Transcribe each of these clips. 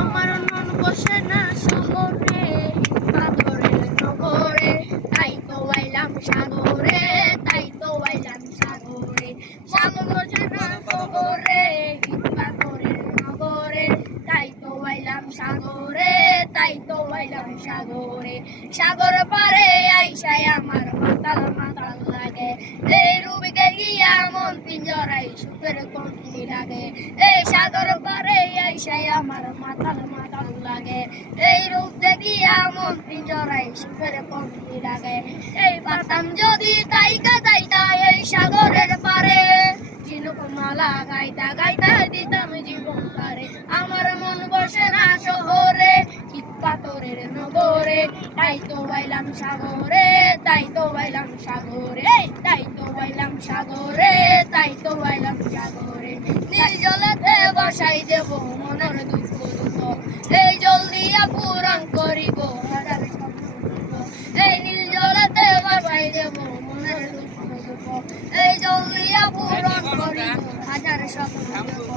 আমার মন বসে না শহরে, পাথরের নগরে, তাই তো আইলাম সাগরে, তাই তো আইলাম সাগরে। সাগর বসে না শহরে, পাথরের নগরে, তাই তো আইলাম সাগরে, তাই তো আইলাম সাগরে। সাগর পারে আইসাই আমার মাতাল মাতাল লাগে, এই রূপকে গিয়া মন পিঞ্জরাই সুখের কণ্ঠি লাগে। এই সাগর পারে আইসাই আমার মাতাল মাতাল লাগে, এই রূপ দেখিয়া মন পিঞ্জরাই সুখের কণ্ঠি লাগে। এই পারতাম যদি তাইকা যাইতা এই সাগরের পারে, ঝিনুক মালা গাইতা গাইতা দিতাম জীবন তারে। আমার মন বসে না শহরে, ইট পাথরের নগরে, তাই তো আইলাম সাগরে, তাই তো আইলাম সাগরে, তাই তো আইলাম সাগরে, তাই তো আইলাম সাগরে। নীল জলেতে বসাই দেব মনের দুঃখ দুঃখ, এই জল দিয়া পূরণ করিব হাজার স্বপ্ন দুঃখ। এই নীল জলেতে বসাই দেব মনের দুঃখ দুঃখ, এই জল দিয়া পূরণ করিব হাজার স্বপ্ন দুঃখ।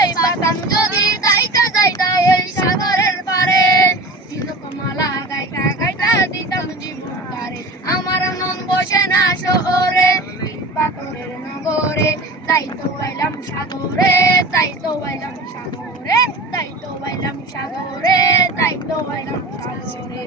এই পাতাম যদি যাইতা যাইতা এই সাগরের পারে, ঝিনুক মালা গাইতা গাইতা দিতাম জীবন তারে। আমার মন বসে না শহরে, পাথরের নগরে, তাই তো আইলাম সাগরে, তাই তো আইলাম সাগরে, তাই তো আইলাম সাগরে, তাই তো আইলাম সাগরে।